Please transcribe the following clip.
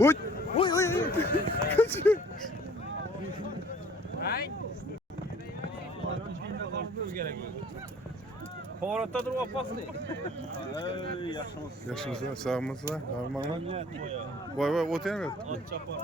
Ой, ой, ой. Horatda durup apasın. Yaşımızda, sağımızda, harmanlar. Vay vay, o değil mi? At çapar.